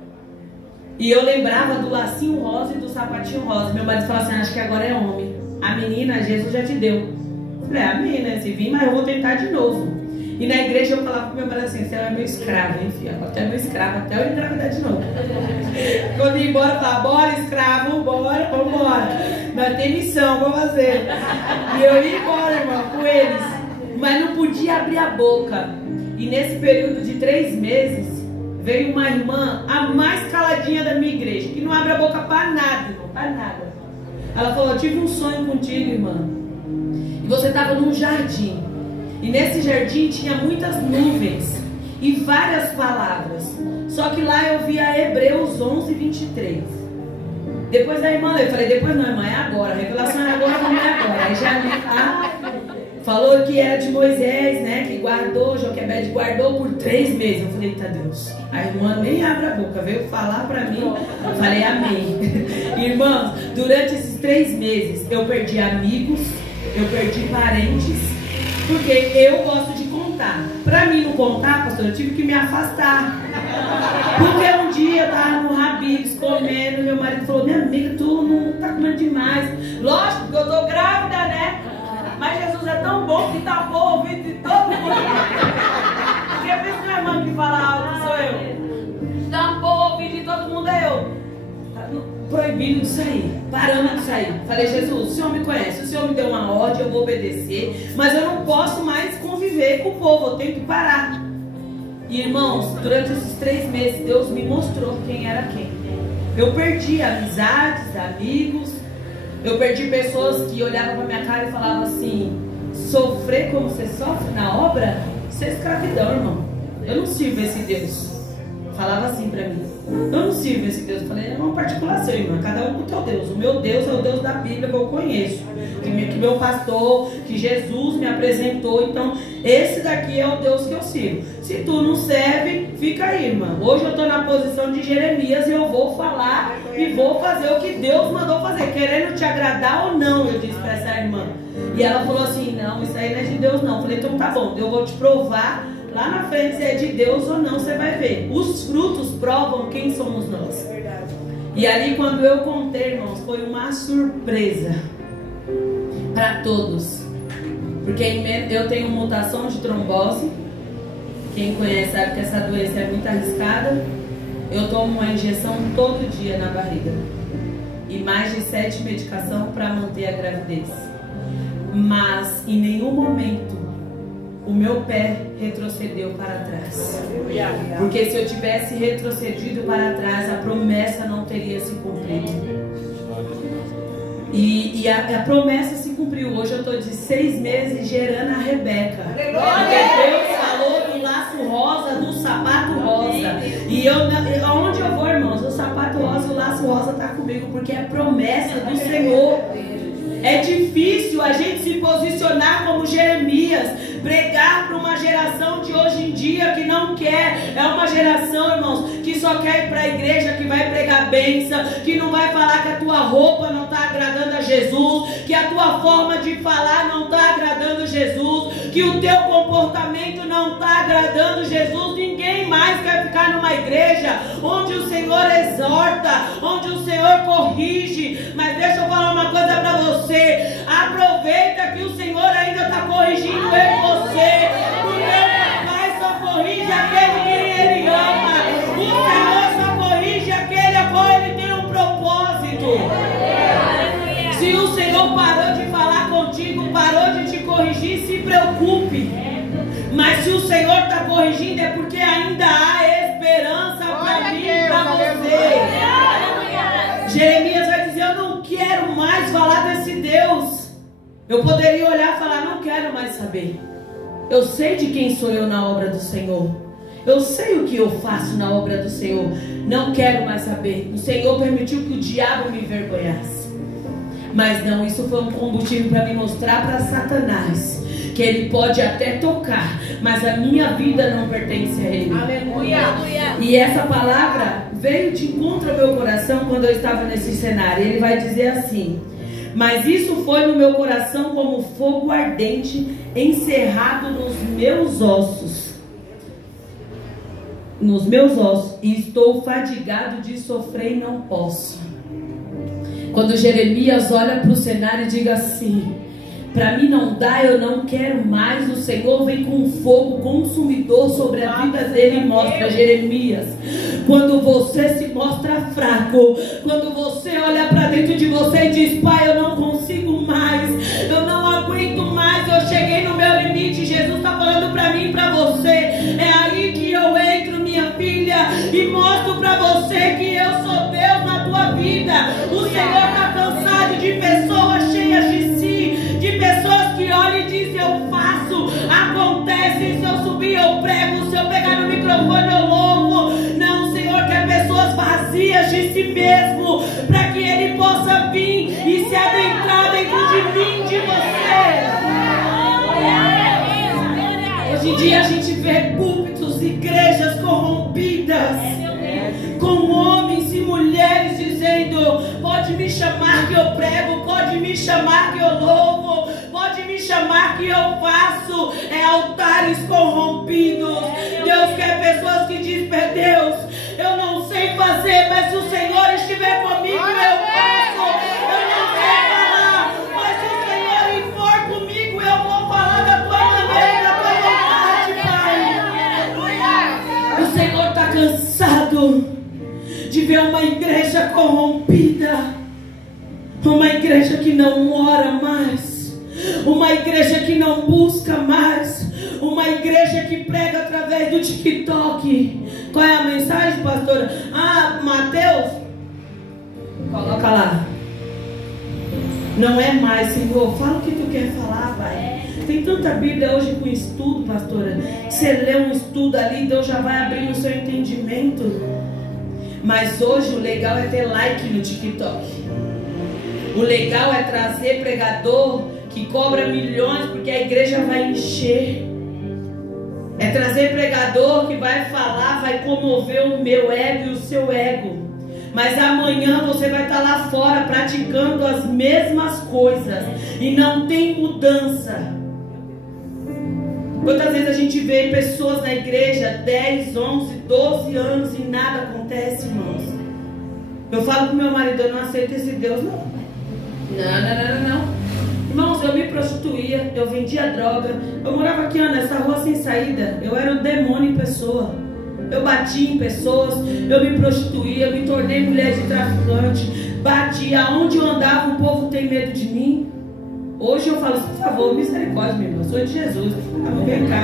E eu lembrava do lacinho rosa e do sapatinho rosa. Meu marido falou assim, acho que agora é homem. A menina, Jesus já te deu. Eu falei, amém, né? Se vir, mas eu vou tentar de novo. E na igreja eu falava pro meu marido assim, você é meu escravo, hein, filha? Até meu escravo, até eu engravidar de novo. Quando eu ia embora, eu falava, bora escravo, bora, vambora. Nós temos missão, vamos fazer. E eu ia embora, irmão, com eles. Mas não podia abrir a boca. E nesse período de 3 meses, veio uma irmã, a mais caladinha da minha igreja, que não abre a boca para nada, irmão, para nada. Ela falou, eu tive um sonho contigo, irmã. E você estava num jardim. E nesse jardim tinha muitas nuvens e várias palavras. Só que lá eu via Hebreus 11, 23. Depois da irmã, eu falei, depois não, irmã, é agora. A revelação é agora, não é agora. Aí já li lá. Falou que era de Moisés, né? Que guardou, Joquebede guardou por 3 meses. Eu falei, eita Deus. A irmã nem abre a boca, veio falar pra mim. Eu falei, amém. Irmãos, durante esses 3 meses, eu perdi amigos, eu perdi parentes, porque eu gosto de contar. Pra mim não contar, pastor, eu tive que me afastar. Porque um dia eu tava no Habib's comendo, meu marido falou, minha amiga, tu não tá comendo demais. Lógico que eu tô grávida, né? Mas Jesus é tão bom que tapou o ouvido de todo mundo. Porque pensa que não é irmã que fala alto, sou eu. Tapou o ouvido de todo mundo, é eu. Proibindo de sair, parando de sair. Falei, Jesus, o Senhor me conhece, o Senhor me deu uma ordem, eu vou obedecer, mas eu não posso mais conviver com o povo, eu tenho que parar. E irmãos, durante esses 3 meses, Deus me mostrou quem era quem. Eu perdi amizades, amigos. Eu perdi pessoas que olhavam para minha cara e falavam assim, sofrer como você sofre na obra, isso é escravidão, irmão. Eu não sirvo esse Deus. Falava assim para mim, eu não sirvo esse Deus. Eu falei, é uma particulação, irmã, cada um com o teu Deus. O meu Deus é o Deus da Bíblia que eu conheço, que meu pastor, que Jesus me apresentou. Então esse daqui é o Deus que eu sirvo. Se tu não serve, fica aí, irmã. Hoje eu estou na posição de Jeremias e eu vou falar e vou fazer o que Deus mandou fazer, querendo te agradar ou não, eu disse para essa irmã. E ela falou assim, não, isso aí não é de Deus não. Eu falei, então tá bom, eu vou te provar lá na frente se é de Deus ou não, você vai ver. Os frutos provam quem somos nós. E ali quando eu contei, irmãos, foi uma surpresa para todos. Porque eu tenho mutação de trombose. Quem conhece sabe que essa doença é muito arriscada. Eu tomo uma injeção todo dia na barriga. E mais de 7 medicações para manter a gravidez. Mas em nenhum momento o meu pé retrocedeu para trás. Porque se eu tivesse retrocedido para trás, a promessa não teria se cumprido. E a promessa se cumpriu. Hoje eu estou de 6 meses gerando a Rebeca. Porque Deus falou do laço rosa, do sapato rosa. E onde eu vou, irmãos, eu porque é promessa do Senhor. É difícil a gente se posicionar como Jeremias, pregar para uma geração de hoje em dia que não quer. É uma geração, irmãos, que só quer ir para a igreja, que vai pregar bênção, que não vai falar que a tua roupa não está agradando a Jesus, que a tua forma de falar não está agradando Jesus, que o teu comportamento não está agradando Jesus. Ninguém mais quer ficar numa igreja onde o Senhor exorta, onde o Senhor corrige. Mas deixa eu falar uma coisa para você. Aproveita que o Senhor ainda está corrigindo eu e você. O meu papai só corrige aquele que ele ama. O Senhor só corrige aquele a qual ele tem um propósito. Se o Senhor parou de falar contigo, parou de te corrigir, se preocupe. Mas se o Senhor está corrigindo, é porque ainda há esperança para mim e para você. Jeremias vai dizer: eu não quero mais falar desse Deus. Eu poderia olhar e falar: não quero mais saber. Eu sei de quem sou eu na obra do Senhor. Eu sei o que eu faço na obra do Senhor. Não quero mais saber. O Senhor permitiu que o diabo me envergonhasse. Mas não, isso foi um combustível para me mostrar para Satanás que ele pode até tocar, mas a minha vida não pertence a ele. Aleluia. E essa palavra veio de encontro ao meu coração quando eu estava nesse cenário. Ele vai dizer assim: mas isso foi no meu coração como fogo ardente encerrado nos meus ossos. Nos meus ossos. E estou fadigado de sofrer e não posso. Quando Jeremias olha para o cenário e diga assim: para mim não dá, eu não quero mais. O Senhor vem com um fogo consumidor sobre a vida dele e mostra: Jeremias, quando você se mostra fraco, quando você olha para dentro de você e diz: pai, eu não consigo mais, eu não aguento mais, eu cheguei no meu limite. Jesus está falando para mim e para você. É aí que eu entro, minha filha, e mostro para você que eu sou Deus na tua vida. O Senhor está cansado de pessoas cheias de si, de pessoas que olham e dizem: eu faço, acontece, se eu subir eu prego, se eu pegar no microfone eu louvo. Não, o Senhor quer pessoas vazias de si mesmo, para que Ele possa vir e se adentrar dentro de mim, de você. Hoje em dia a gente vê púlpitos, igrejas corrompidas, com homens e mulheres dizendo: pode me chamar que eu prego, pode me chamar que eu louvo, pode me chamar que eu faço. É altares corrompidos. Deus quer pessoas que dizem: Deus, eu não sei fazer, mas se o Senhor estiver comigo, eu faço. Eu não sei falar, mas se o Senhor for comigo, eu vou falar da tua maneira, da tua vontade, Pai. O Senhor está cansado de ver uma igreja corrompida, uma igreja que não ora mais, uma igreja que não busca mais, uma igreja que prega através do TikTok. Qual é a mensagem, pastora? Ah, Mateus, coloca lá. Não é mais, Senhor, fala o que tu quer falar, Pai. Tem tanta Bíblia hoje com estudo, pastora. Você lê um estudo ali, Deus já vai abrir o seu entendimento. Mas hoje o legal é ter like no TikTok. O legal é trazer pregador que cobra milhões porque a igreja vai encher. É trazer pregador que vai falar, vai comover o meu ego e o seu ego. Mas amanhã você vai estar lá fora praticando as mesmas coisas e não tem mudança. Quantas vezes a gente vê pessoas na igreja 10, 11, 12 anos e nada acontece, irmãos? Eu falo pro meu marido: eu não aceito esse Deus, não. Não. Irmãos, eu me prostituía, eu vendia droga, eu morava aqui, ó, nessa rua sem saída. Eu era um demônio em pessoa. Eu batia em pessoas, eu me prostituía, eu me tornei mulher de traficante, batia. Aonde eu andava, o povo tem medo de mim. Hoje eu falo assim: por favor, misericórdia, meu irmão, sou de Jesus, vem cá.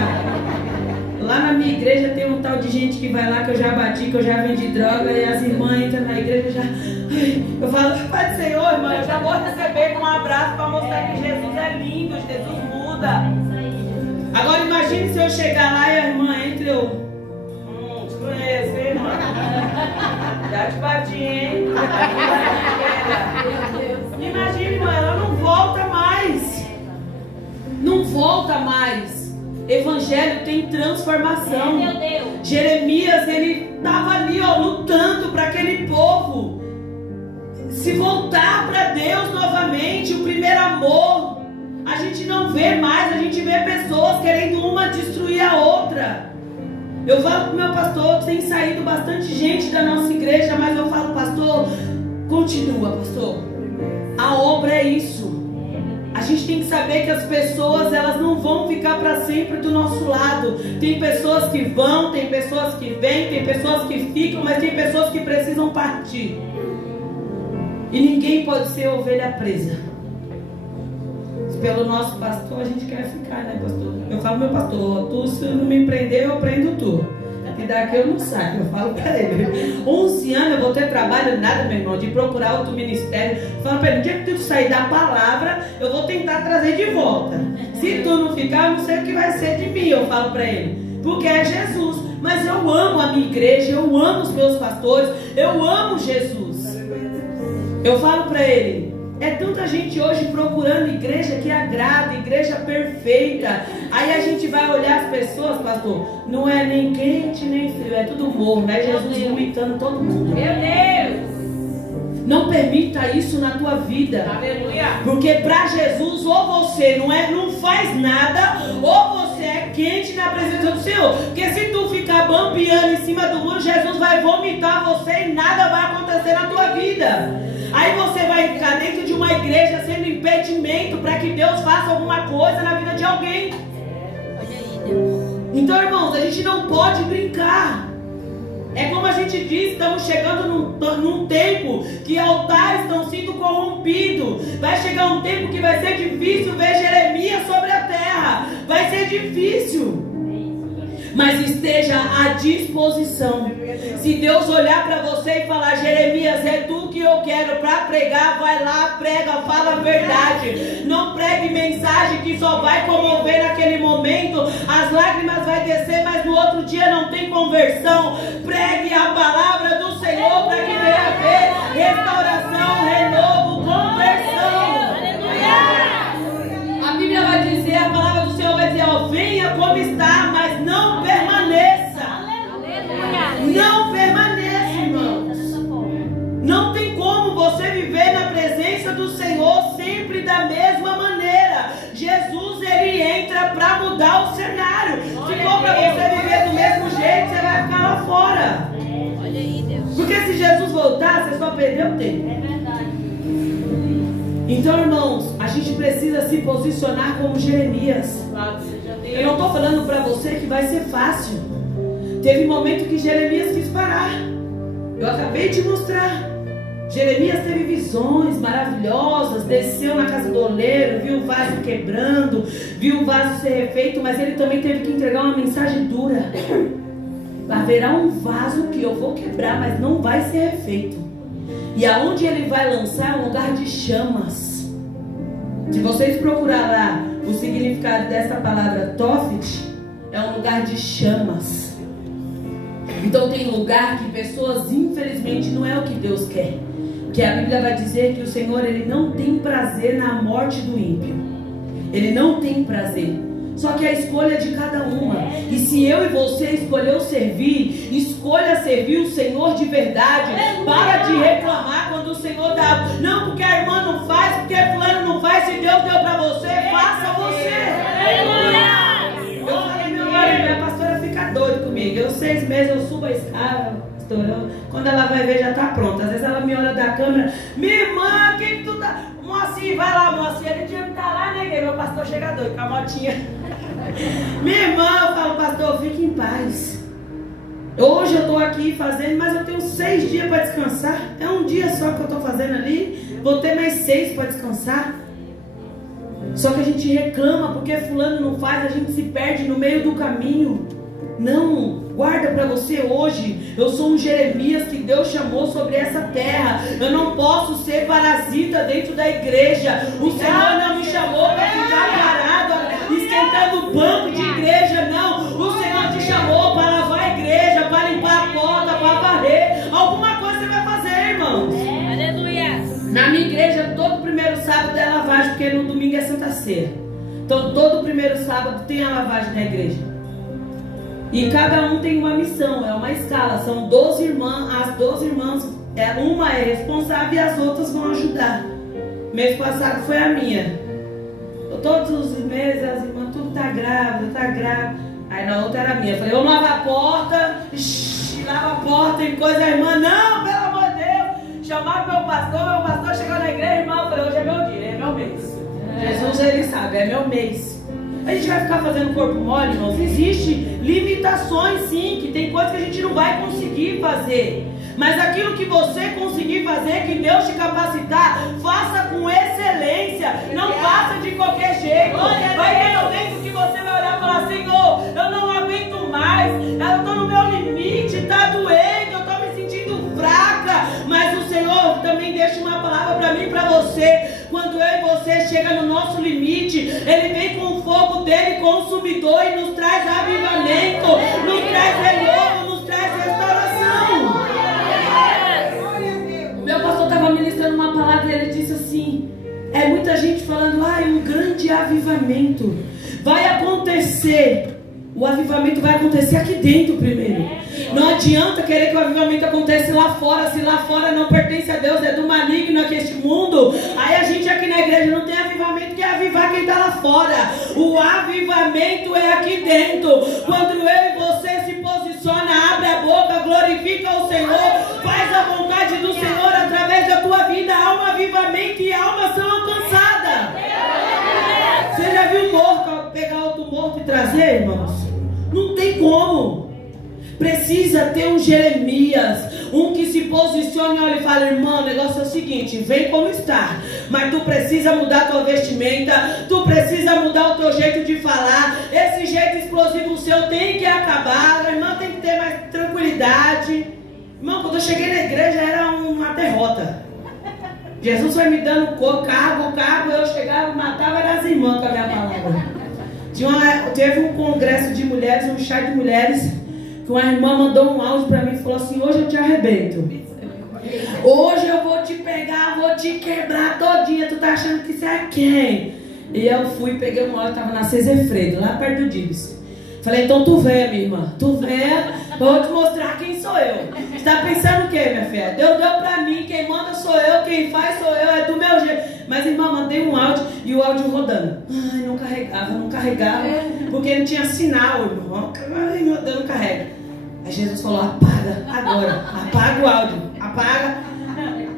Lá na minha igreja tem um tal de gente que vai lá, que eu já bati, que eu já vendi droga, e as irmãs entram na igreja já... Eu falo: Pai do Senhor, irmã, eu já vou receber com um abraço para mostrar que Jesus é lindo, Jesus muda. Agora imagine se eu chegar lá e a irmã entra e eu... te conheço, hein, irmã? Já te bati, hein? Imagina, irmã, ela não volta mais. Não volta mais. Evangelho tem transformação. Jeremias, ele estava ali, ó, lutando para aquele povo se voltar para Deus novamente, o primeiro amor. A gente não vê mais, a gente vê pessoas querendo uma destruir a outra. Eu falo pro meu pastor que tem saído bastante gente da nossa igreja, mas eu falo, pastor, continua, pastor. A obra é isso. A gente tem que saber que as pessoas, elas não vão ficar para sempre do nosso lado. Tem pessoas que vão, tem pessoas que vêm, tem pessoas que ficam, mas tem pessoas que precisam partir. E ninguém pode ser ovelha presa. Pelo nosso pastor, a gente quer ficar, né, pastor? Eu falo, meu pastor, tu se não me prender, eu prendo tu. E daqui eu não saio, eu falo pra ele. 11 anos eu vou ter trabalho nada, meu irmão, de procurar outro ministério. Eu falo pra ele, no dia que tu sair da palavra, eu vou tentar trazer de volta. Se tu não ficar, eu não sei o que vai ser de mim, eu falo pra ele. Porque é Jesus. Mas eu amo a minha igreja, eu amo os meus pastores, eu amo Jesus. Eu falo pra ele, é tanta gente hoje procurando igreja que agrada, igreja perfeita. Aí a gente vai olhar as pessoas, pastor, não é nem quente nem frio, é tudo morno, né? Jesus vomitando todo mundo. Meu Deus! Não permita isso na tua vida. Aleluia! Porque para Jesus, ou você não faz nada, ou você é quente na presença do Senhor. Porque se tu ficar bambeando em cima do muro, Jesus vai vomitar você e nada vai acontecer na tua vida. Aí você vai ficar dentro de uma igreja sendo impedimento para que Deus faça alguma coisa na vida de alguém. Então, irmãos, a gente não pode brincar. É como a gente diz, estamos chegando num tempo que altares estão sendo corrompidos. Vai chegar um tempo que vai ser difícil ver Jeremias sobre a terra. Vai ser difícil. Mas esteja à disposição. Se Deus olhar para você e falar, Jeremias, é tu que eu quero para pregar, vai lá, prega, fala a verdade. Não pregue mensagem que só vai comover naquele momento. As lágrimas vai descer, mas no outro dia não tem conversão. Pregue a palavra do Senhor para que venha haver restauração, renovo, conversão. A Bíblia vai dizer, a palavra do Senhor vai dizer, ó, venha como está, mas não permaneça. Não permaneça, irmãos. Não tem como você viver na presença do Senhor sempre da mesma maneira. Jesus, ele entra para mudar o cenário. Se for para você viver do mesmo jeito, você vai ficar lá fora. Porque se Jesus voltar, você só perdeu o tempo. É verdade. Então, irmãos, a gente precisa se posicionar como Jeremias. Eu não estou falando para você que vai ser fácil. Teve um momento que Jeremias quis parar. Eu acabei de mostrar. Jeremias teve visões maravilhosas, desceu na casa do oleiro, viu o vaso quebrando, viu o vaso ser refeito, mas ele também teve que entregar uma mensagem dura. Haverá um vaso que eu vou quebrar, mas não vai ser refeito. E aonde ele vai lançar é um lugar de chamas. Se vocês procurar lá o significado dessa palavra Tofet, é um lugar de chamas. Então tem lugar que pessoas, infelizmente, não é o que Deus quer. Que a Bíblia vai dizer que o Senhor, ele não tem prazer na morte do ímpio. Ele não tem prazer. Só que a escolha é de cada uma. E se eu e você escolher servir, escolha servir o Senhor de verdade. Para de reclamar quando o Senhor dá. Não, porque a irmã não faz, porque fulano não faz. Se Deus deu para você, faça você. Eu falei, meu marido, minha pastora fica doida comigo. Eu 6 meses, eu subo a escada. Quando ela vai ver, já está pronta. Às vezes ela me olha da câmera. Minha irmã, quem que tu tá? Moacir, vai lá, Moacir. Ele tinha que estar lá, né? Meu pastor chega doido com a motinha. Minha irmã, eu falo, pastor, fique em paz. Hoje eu estou aqui fazendo, mas eu tenho 6 dias para descansar. É um dia só que eu estou fazendo ali. Vou ter mais 6 para descansar. Só que a gente reclama porque fulano não faz, a gente se perde no meio do caminho. Não, guarda para você hoje. Eu sou um Jeremias que Deus chamou sobre essa terra. Eu não posso ser parasita dentro da igreja. O Senhor não me chamou para ficar parado, esquentando o banco de igreja. Não, o Senhor te chamou para lavar a igreja, para limpar a porta, para varrer. Alguma coisa você vai fazer, irmãos. Aleluia. Na minha igreja, todo primeiro sábado é lavagem, porque no domingo é Santa Ceia. Então, todo primeiro sábado tem a lavagem na igreja. E cada um tem uma missão, é uma escala. São 12 irmãs, as 12 irmãs, uma é responsável e as outras vão ajudar. Mês passado foi a minha. Todos os meses as irmãs, tudo tá grávida. Aí na outra era a minha. Eu falei, vamos lavar a porta, lava a porta e coisa. A irmã, não, pelo amor de Deus. Chamaram meu pastor chegou na igreja, irmão. Eu falei, hoje é meu dia, é meu mês. Jesus, ele sabe, é meu mês. A gente vai ficar fazendo corpo mole, irmãos? Existem limitações, sim, que tem coisas que a gente não vai conseguir fazer. Mas aquilo que você conseguir fazer, que Deus te capacitar, faça com excelência. Não faça de qualquer jeito. Vai ter momento que você vai olhar e falar, Senhor, eu não aguento mais. Eu estou no meu limite, está doendo, eu estou me sentindo fraca. Mas o Senhor também deixa uma palavra para mim e para você. Quando eu e você chega no nosso limite, Ele vem com o fogo dele consumidor e nos traz avivamento, nos traz renovo, nos traz restauração. O meu pastor estava ministrando uma palavra e ele disse assim, muita gente falando, um grande avivamento vai acontecer. O avivamento vai acontecer aqui dentro primeiro. Não adianta querer que o avivamento aconteça lá fora. Se lá fora não pertence a Deus, é do maligno aqui este mundo. Aí a gente aqui na igreja não tem avivamento, que é avivar quem está lá fora. O avivamento é aqui dentro. Quando eu e você se posiciona, abre a boca, glorifica o Senhor, faz a vontade do Senhor através da tua vida, há um avivamento e almas são alcançadas. Você já viu morto pegar outro morto e trazer, irmãos? Não tem como. Precisa ter um Jeremias, um que se posicione e olha e fala, irmão, o negócio é o seguinte, vem como está, mas tu precisa mudar a tua vestimenta, tu precisa mudar o teu jeito de falar, esse jeito explosivo seu tem que acabar, a irmã tem que ter mais tranquilidade. Irmão, quando eu cheguei na igreja era uma derrota. Jesus foi me dando cargo, eu chegava, matava as irmãs com a minha palavra. Teve um congresso de mulheres, um chá de mulheres, que uma irmã mandou um áudio para mim e falou assim, hoje eu te arrebento. Hoje eu vou te pegar, vou te quebrar todinha, tu tá achando que você é quem? E eu fui, peguei um áudio, tava na Cesefredo, lá perto do Dibs. Falei, então tu venha, minha irmã, tu venha, vou te mostrar quem sou eu. Você tá pensando o quê, minha filha? Deus deu pra mim, quem manda sou eu, quem faz sou eu, é do meu jeito. Mas, irmã, mandei um áudio e o áudio rodando. Ai, não carregava, porque não tinha sinal, irmão. Ai, meu Deus, não carrega. Aí Jesus falou, apaga agora, apaga o áudio, apaga.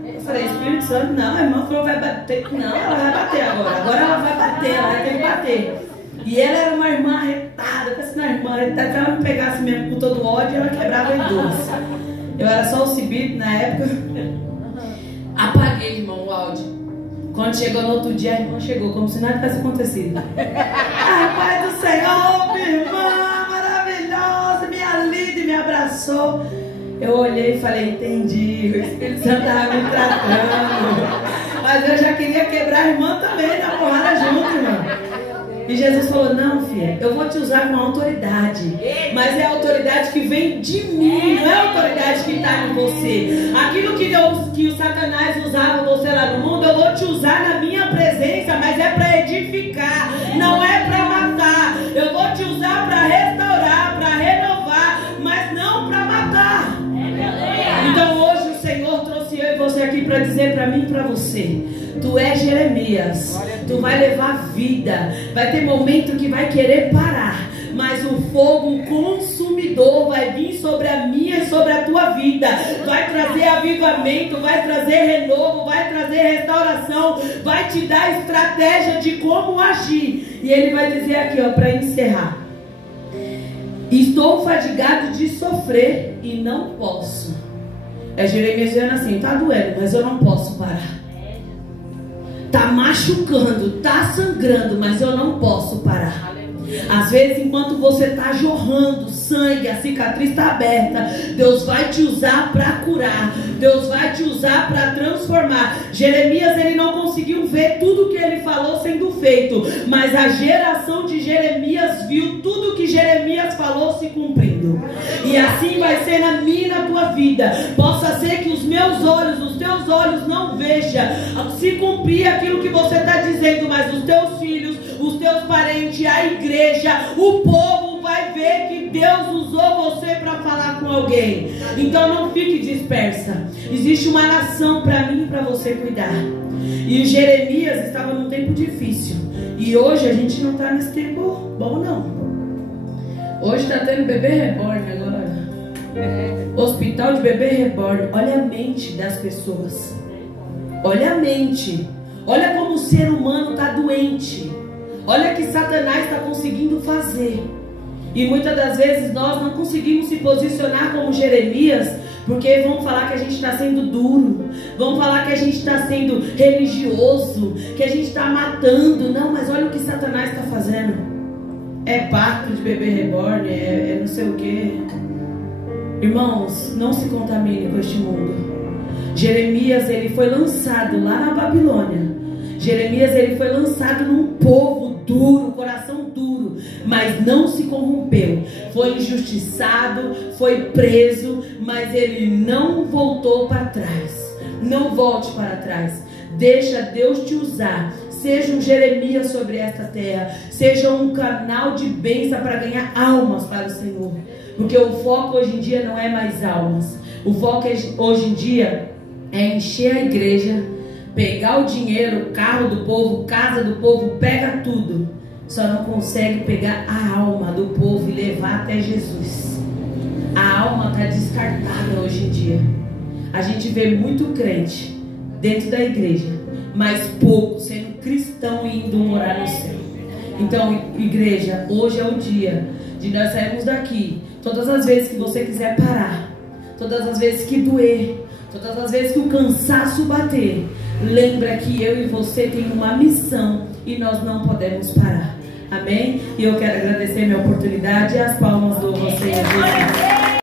Eu falei, Espírito Santo, não, a irmã falou, vai bater. Não, ela vai bater agora ela vai bater, ela vai ter que bater. E ela era uma irmã arretada, pensando na irmã, se ela me pegasse mesmo com todo o ódio, ela quebrava em duas. Eu era só o Cibito na época. Apaguei, irmão, o áudio. Quando chegou no outro dia, a irmã chegou, como se nada tivesse acontecido. Ai, Pai do Senhor, minha irmã maravilhosa, me alida e me abraçou. Eu olhei e falei, entendi, o Espírito Santo estava me tratando. Mas eu já queria quebrar a irmã também, na porrada junto, irmão. E Jesus falou, não, filha, eu vou te usar com autoridade. Mas é a autoridade que vem de mim, não é a autoridade que está em você. Aquilo que o Satanás usava você lá no mundo, eu vou te usar na minha presença, mas é para edificar, não é para matar. Eu vou te usar para restaurar, para renovar, mas não para matar. Então hoje o Senhor trouxe eu e você aqui para dizer para mim e para você, tu és Jeremias, tu vai levar vida, vai ter momento que vai querer parar, mas o fogo consumidor vai vir sobre a minha e sobre a tua vida, vai trazer avivamento, vai trazer renovo, vai trazer restauração, vai te dar estratégia de como agir. E ele vai dizer aqui, ó, para encerrar, estou fadigado de sofrer e não posso. É Jeremias dizendo assim, tá doendo, mas eu não posso parar. Tá machucando, tá sangrando, mas eu não posso parar. Às vezes, enquanto você está jorrando sangue, a cicatriz está aberta, Deus vai te usar para curar, Deus vai te usar para transformar. Jeremias, ele não conseguiu ver tudo que ele falou sendo feito, mas a geração de Jeremias viu tudo que Jeremias falou se cumprindo. E assim vai ser na minha e na tua vida. Possa ser que os meus olhos, os teus olhos não vejam se cumprir aquilo que você está dizendo, mas os teus filhos, os teus parentes, a igreja, o povo vai ver que Deus usou você para falar com alguém. Então não fique dispersa. Existe uma nação para mim e para você cuidar. E Jeremias estava num tempo difícil. E hoje a gente não está nesse tempo bom, não. Hoje está tendo bebê reborn agora. Hospital de bebê reborn. Olha a mente das pessoas. Olha a mente. Olha como o ser humano está doente. Olha o que Satanás está conseguindo fazer. E muitas das vezes nós não conseguimos se posicionar como Jeremias, porque vão falar que a gente está sendo duro, vão falar que a gente está sendo religioso, que a gente está matando. Não, mas olha o que Satanás está fazendo. É parto de bebê reborn, é não sei o que. Irmãos, não se contamine com este mundo. Jeremias, ele foi lançado lá na Babilônia. Jeremias, ele foi lançado num povo duro, coração duro, mas não se corrompeu. Foi injustiçado, foi preso, mas ele não voltou para trás. Não volte para trás. Deixa Deus te usar. Seja um Jeremias sobre esta terra. Seja um canal de bênção para ganhar almas para o Senhor. Porque o foco hoje em dia não é mais almas. O foco hoje em dia é encher a igreja, pegar o dinheiro, o carro do povo, casa do povo, pega tudo. Só não consegue pegar a alma do povo e levar até Jesus. A alma está descartada hoje em dia. A gente vê muito crente dentro da igreja, mas pouco sendo cristão e indo morar no céu. Então, igreja, hoje é o dia de nós sairmos daqui. Todas as vezes que você quiser parar, todas as vezes que doer, todas as vezes que o cansaço bater, lembra que eu e você tem uma missão e nós não podemos parar. Amém? E eu quero agradecer a minha oportunidade e as palmas do você.